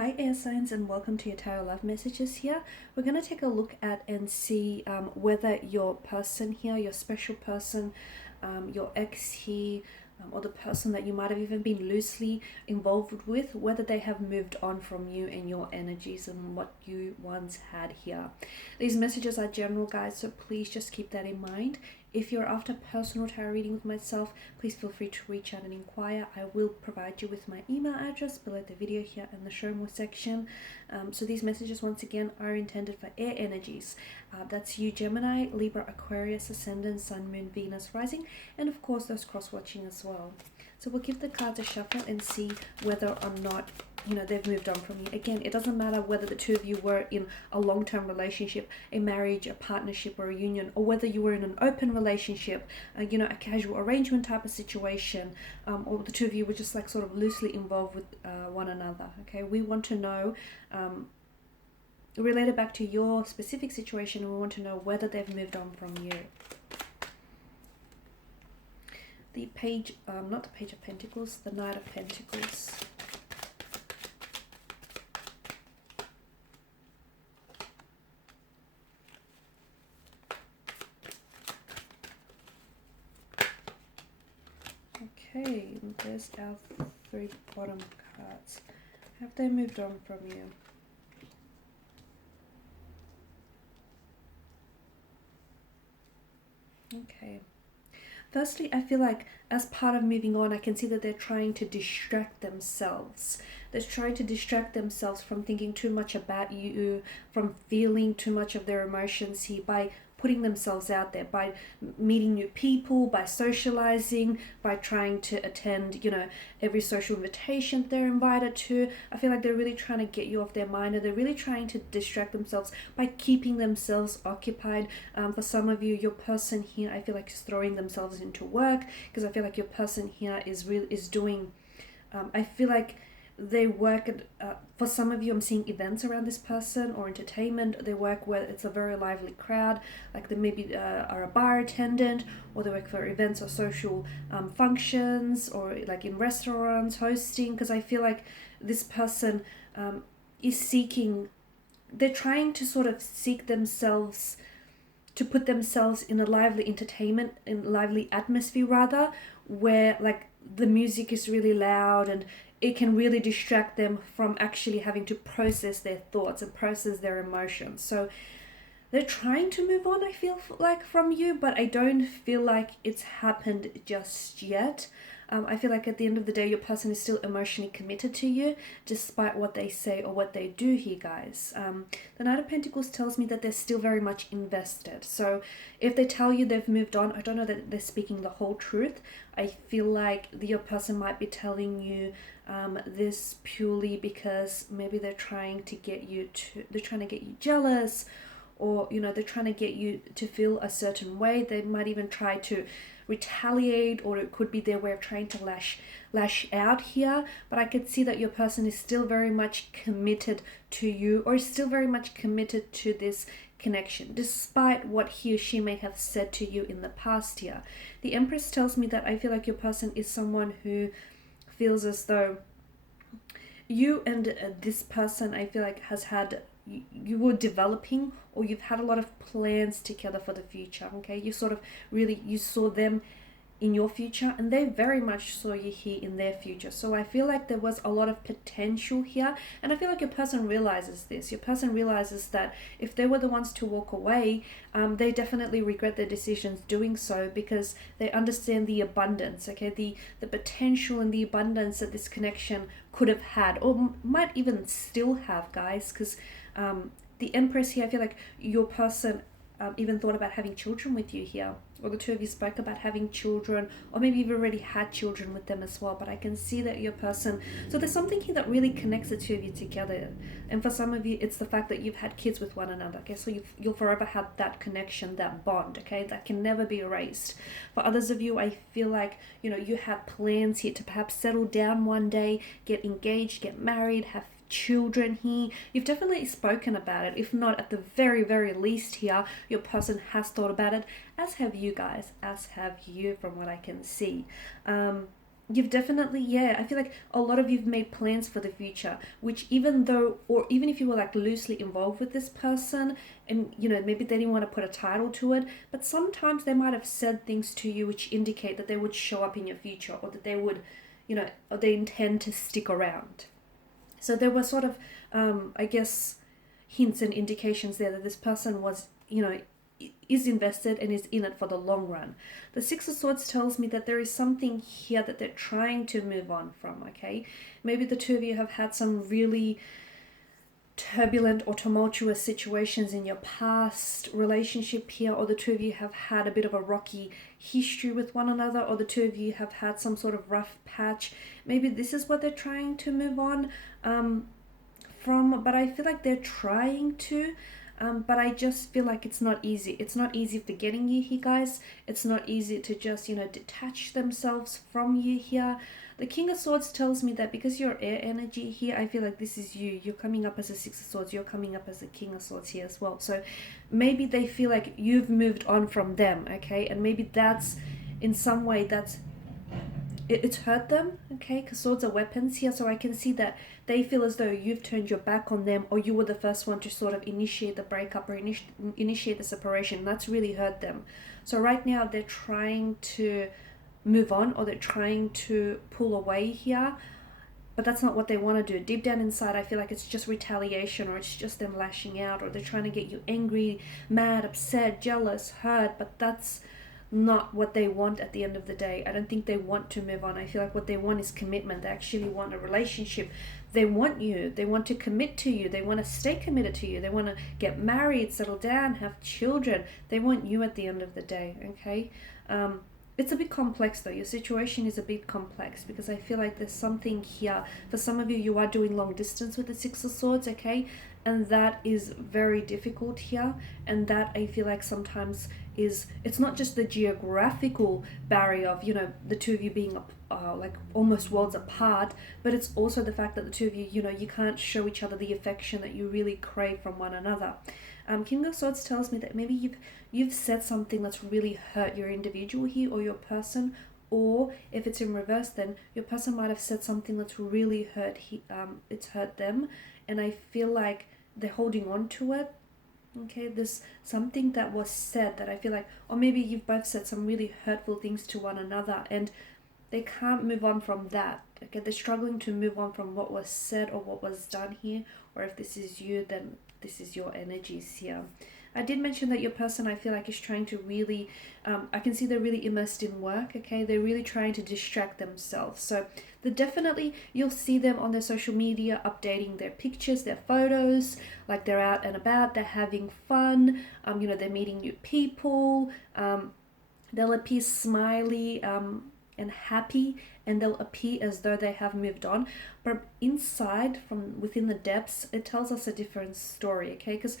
Hi air signs, and welcome to your tarot love messages here. We're going to take a look at and see whether your person here, your special person, your ex here, or the person that you might have even been loosely involved with, whether they have moved on from you and your energies and what you once had here. These messages are general, guys, so please just keep that in mind. If you're after personal tarot reading with myself, please feel free to reach out and inquire. I will provide you with my email address below the video here in the show more section. So these messages, once again, are intended for air energies. That's you, Gemini, Libra, Aquarius, Ascendant, Sun, Moon, Venus, Rising, and of course those cross-watching as well. So we'll give the cards a shuffle and see whether or not they've moved on from you. Again, it doesn't matter whether the two of you were in a long-term relationship, a marriage, a partnership, or a union, or whether you were in an open relationship, a casual arrangement type of situation, or the two of you were just like sort of loosely involved with one another. Okay, we want to know, related back to your specific situation, we want to know whether they've moved on from you. The page, not the Page of Pentacles, the Knight of Pentacles. Okay, there's our three bottom cards. Have they moved on from you? Okay. Firstly, I feel like as part of moving on, I can see that they're trying to distract themselves. They're trying to distract themselves from thinking too much about you, from feeling too much of their emotions here by putting themselves out there, by meeting new people, by socializing, by trying to attend, every social invitation they're invited to. I feel like they're really trying to get you off their mind, or they're really trying to distract themselves by keeping themselves occupied. For some of you, your person here, I feel like is throwing themselves into work, because I feel like your person here is doing, I feel like they work at, for some of you, I'm seeing events around this person or entertainment. They work where it's a very lively crowd, like they maybe are a bar attendant, or they work for events or social functions, or like in restaurants hosting, because I feel like this person is seeking, they're trying to sort of seek themselves, to put themselves in a lively entertainment, in lively atmosphere rather, where like the music is really loud and it can really distract them from actually having to process their thoughts and process their emotions. So they're trying to move on, I feel like, from you, but I don't feel like it's happened just yet. I feel like at the end of the day, your person is still emotionally committed to you, despite what they say or what they do here, guys. The Knight of Pentacles tells me that they're still very much invested. So if they tell you they've moved on, I don't know that they're speaking the whole truth. I feel like your person might be telling you this purely because maybe they're trying to get you jealous, or they're trying to get you to feel a certain way. They might even try to retaliate, or it could be their way of trying to lash out here. But I could see that your person is still very much committed to you, or is still very much committed to this connection, despite what he or she may have said to you in the past here. The Empress tells me that I feel like your person is someone who feels as though you and this person, I feel like, has had, you were developing, or you've had a lot of plans together for the future. Okay, you sort of really, you saw them in your future, and they very much saw you here in their future. So I feel like there was a lot of potential here, and I feel like your person realizes this. Your person realizes that if they were the ones to walk away, they definitely regret their decisions doing so, because they understand the abundance, okay, the potential and the abundance that this connection could have had, or might even still have, guys, because the Empress here, I feel like your person even thought about having children with you here, or the two of you spoke about having children, or maybe you've already had children with them as well. But I can see that your person, so there's something here that really connects the two of you together. And for some of you, it's the fact that you've had kids with one another, okay? So you'll forever have that connection, that bond, okay? That can never be erased. For others of you, I feel like, you have plans here to perhaps settle down one day, get engaged, get married, have children here. You've definitely spoken about it. If not, at the very, very least here, your person has thought about it, as have you guys, as have you, from what I can see. You've definitely, yeah, I feel like a lot of you've made plans for the future, which even though, or even if you were like loosely involved with this person and, you know, maybe they didn't want to put a title to it, but sometimes they might have said things to you which indicate that they would show up in your future, or that they would, you know, or they intend to stick around. So there were sort of, I guess, hints and indications there that this person was, you know, is invested and is in it for the long run. The Six of Swords tells me that there is something here that they're trying to move on from, okay? Maybe the two of you have had some really turbulent or tumultuous situations in your past relationship here, or the two of you have had a bit of a rocky history with one another, or the two of you have had some sort of rough patch. Maybe this is what they're trying to move on from, but I feel like they're trying to. But I just feel like it's not easy. It's not easy forgetting you here, guys. It's not easy to just, you know, detach themselves from you here. The King of Swords tells me that because you're air energy here, I feel like this is you. You're coming up as a Six of Swords. You're coming up as a King of Swords here as well. So maybe they feel like you've moved on from them, okay? And maybe that's, in some way, it's hurt them, okay? Because swords are weapons here, so I can see that they feel as though you've turned your back on them, or you were the first one to sort of initiate the breakup or initiate the separation. That's really hurt them. So right now they're trying to move on, or they're trying to pull away here, but that's not what they want to do. Deep down inside, I feel like it's just retaliation, or it's just them lashing out, or they're trying to get you angry, mad, upset, jealous, hurt, but that's not what they want at the end of the day. I don't think they want to move on. I feel like what they want is commitment. They actually want a relationship. They want you. They want to commit to you. They want to stay committed to you. They want to get married, settle down, have children. They want you at the end of the day, okay? It's a bit complex though. Your situation is a bit complex because I feel like there's something here. For some of you, you are doing long distance with the Six of Swords, okay? And that is very difficult here. And that I feel like sometimes it's not just the geographical barrier of, you know, the two of you being like almost worlds apart, but it's also the fact that the two of you, you know, you can't show each other the affection that you really crave from one another. King of Swords tells me that maybe you've said something that's really hurt your individual here or your person, or if it's in reverse, then your person might have said something that's really it's hurt them, and I feel like they're holding on to it. Okay, there's something that was said that I feel like, or maybe you've both said some really hurtful things to one another and they can't move on from that. Okay, they're struggling to move on from what was said or what was done here, or if this is you, then this is your energies here. I did mention that your person, I feel like, is trying to really, I can see they're really immersed in work, okay? They're really trying to distract themselves. So definitely, you'll see them on their social media updating their pictures, their photos, like they're out and about, they're having fun, you know, they're meeting new people, they'll appear smiley and happy, and they'll appear as though they have moved on. But inside, from within the depths, it tells us a different story, okay? Because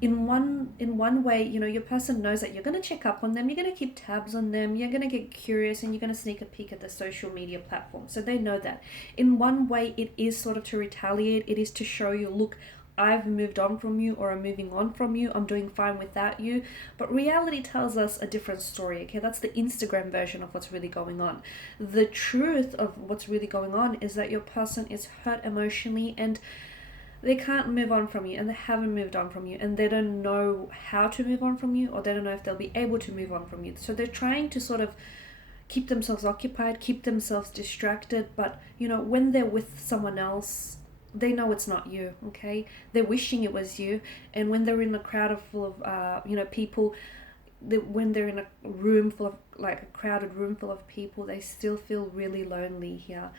in one way, you know, your person knows that you're going to check up on them, you're going to keep tabs on them, you're going to get curious, and you're going to sneak a peek at the social media platform. So they know that. In one way, it is sort of to retaliate. It is to show you, look, I've moved on from you, or I'm moving on from you, I'm doing fine without you. But reality tells us a different story, okay? That's the Instagram version of what's really going on. The truth of what's really going on is that your person is hurt emotionally, and they can't move on from you, and they haven't moved on from you, and they don't know how to move on from you, or they don't know if they'll be able to move on from you. So they're trying to sort of keep themselves occupied, keep themselves distracted, but, you know, when they're with someone else, they know it's not you, okay? They're wishing it was you, and when they're in a crowd full of, you know, people, when they're in a room full of, like a crowded room full of people, they still feel really lonely here.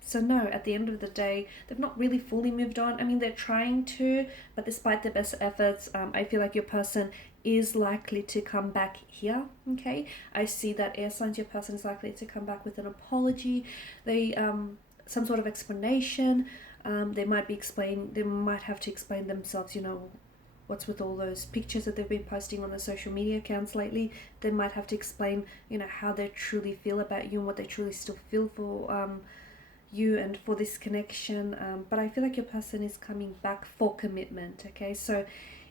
So no, at the end of the day, they've not really fully moved on. I mean, they're trying to, but despite their best efforts, I feel like your person is likely to come back here, okay? I see that air signs, your person is likely to come back with an apology, some sort of explanation. They might have to explain themselves, you know, what's with all those pictures that they've been posting on the social media accounts lately. They might have to explain, you know, how they truly feel about you and what they truly still feel for you and for this connection. But I feel like your person is coming back for commitment, okay? So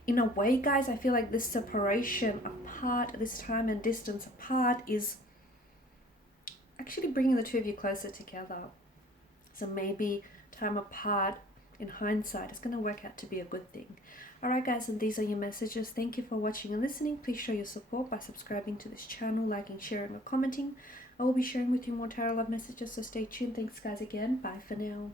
in a way, guys, I feel like this separation apart, this time and distance apart is actually bringing the two of you closer together. So maybe time apart in hindsight is going to work out to be a good thing. Alright guys, and these are your messages. Thank you for watching and listening. Please show your support by subscribing to this channel, liking, sharing or commenting. I will be sharing with you more tarot love messages, so stay tuned. Thanks guys again. Bye for now.